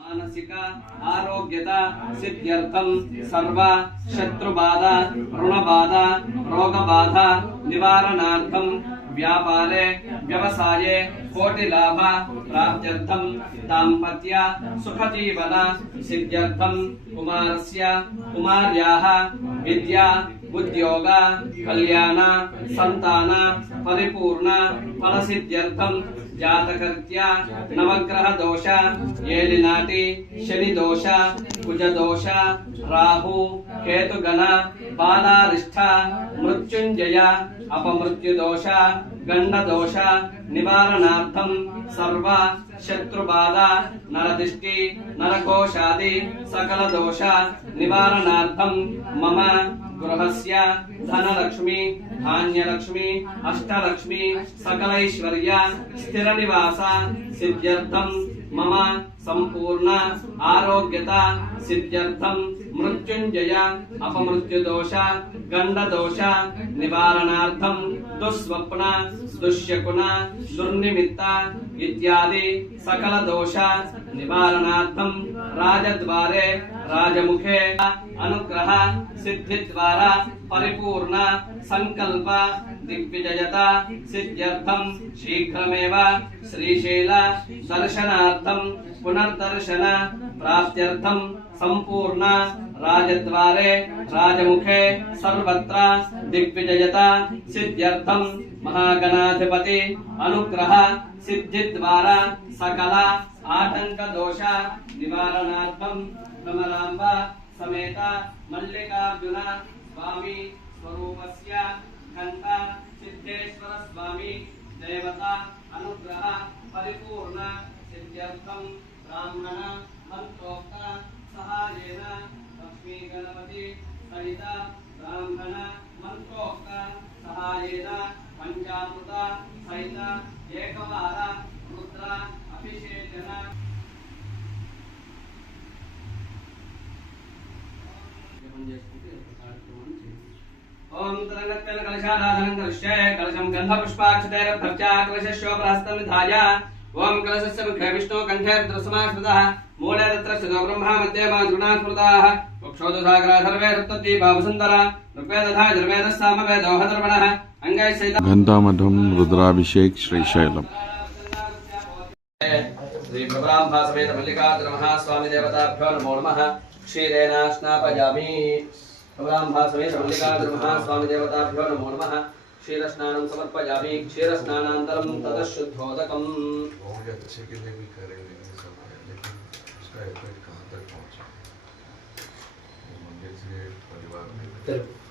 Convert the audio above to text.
मानसिक आरोग्यता सिद्ध्यर्थम सर्व शत्रुबाधा ऋणबाधा रोगबाधा निवारणार्थम व्यापारे व्यवसाये कोटिलाभ प्राप्त्यर्थम दाम्पत्य सुखजीवन सिद्ध्यर्थम कुमारस्य कुमार्याः विद्या उद्योग कल्याण संतान परिपूर्ण फलसिद्ध्यर्थम जातकर्त्या नवग्रह दोष ఏలినాటి శని దోష కుజ దోష రాహు కేతుగణ బాలారిష్ట మృత్యుంజయ అపమృత్యు దోష గండ దోష నివారణార్థం సర్వ శత్రుబాధ నరదిష్టి నరకోశాది సకల దోష నివారణార్థం మమ గృహస్య ధనలక్ష్మి ధాన్యలక్ష్మి అష్టలక్ష్మి సకలైశ్వర్య స్థిర నివాస సిద్ధ్యర్థం మమ సంపూర్ణ ఆరోగ్యత సిద్ధ్యర్థం మృత్యుంజయ అపమృత్యుదోష గండదోష నివారణార్థం దుస్వప్న దుశ్శకున దుర్నిమిత్త ఇత్యాది సకల దోష నివారణార్థం రాజద్వారే రాజముఖే అనుగ్రహ సిద్ధి ద్వారా పరిపూర్ణ సంకల్ప దిగ్విజయత సిద్ధ్యర్థం శీఘ్రమేవ శ్రీశైల దర్శనార్థం పునర్దర్శన ప్రాప్త్యర్థం సంపూర్ణ రాజద్వారే రాజముఖే సర్వత్ర దిగ్విజయత సిద్ధ్యర్థం మహాగణాధిపతి అనుగ్రహ సిద్ధి ద్వారా సకల ఆటంక దోష నివారణార్థం భ్రమరాంబ సమేత మల్లికార్జున స్వామి స్వరూపస్య ఘంట సిద్ధేశ్వర స్వామి దేవత అనుగ్రహ పరిపూర్ణ సిద్ధ్యర్థం బ్రాహ్మణ మంత్రోక్త సహాయేన లక్ష్మీ గణపతి సహిత బ్రాహ్మణ మంత్రోక్త సహాయేన పంచామృత సహిత ఏకవార రుద్ర అభిషేచన ओम तरंगत्वेन कलशाराधनं करिष्ये कलशं गन्धपुष्पाक्षतैरभ्यर्च्या कलशस्योपहस्तं विधाय ओम कलशस्य मुखे विष्णु कण्ठे रुद्रसमाश्रितः मूले तत्र स्थितो ब्रह्मा मध्ये मातृणा स्मृताः वक्षोदधाग्रा सर्वे सप्तद्वीपावसुन्दरा ऋग्वेदधा यजुर्वेदः सामवेदो हतर्वणः अंगैः सहितः घण्टामठं रुद्राभिषेक श्रीशैलम् श्री प्रभराम्भा समेत मल्लिकार्जुनमहास्वामी देवताभ्यो नमो नमः क्षीरेण स्नापयामि प्रभराम्भा समेत मल्लिकार्जुनमहास्वामी देवताभ्यो नमो नमः क्षीरस्नानं समर्पयामि क्षीरस्नानान्तरं ततः शुद्धोदकम् अच्छे के लिए भी करेंगे सब है लेकिन उसका इफेक्ट कहाँ तक पहुँचा मंदिर से परिवार में